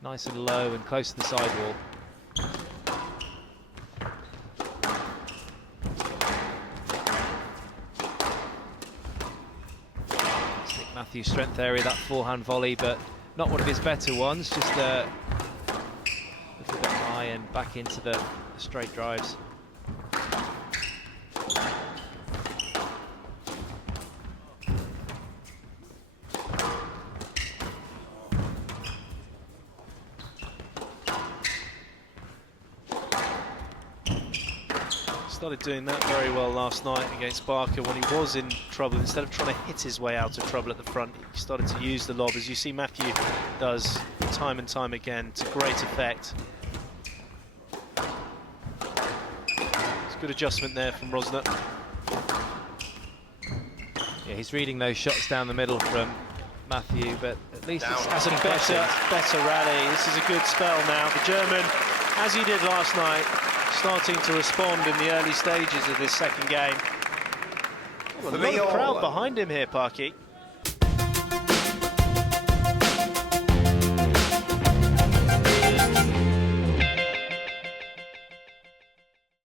Nice and low and close to the sidewall. Matthew's strength area, that forehand volley, but not one of his better ones, just a little bit high and back into the straight drives. Started doing that very well last night against Barker when he was in trouble. Instead of trying to hit his way out of trouble at the front, he started to use the lob, as you see Matthew does time and time again, to great effect. It's a good adjustment there from Rosner. Yeah, he's reading those shots down the middle from Matthew, but at least it's a better rally. This is a good spell now. The German, as he did last night, starting to respond in the early stages of this second game. Well, a lot of crowd behind him here, Parky.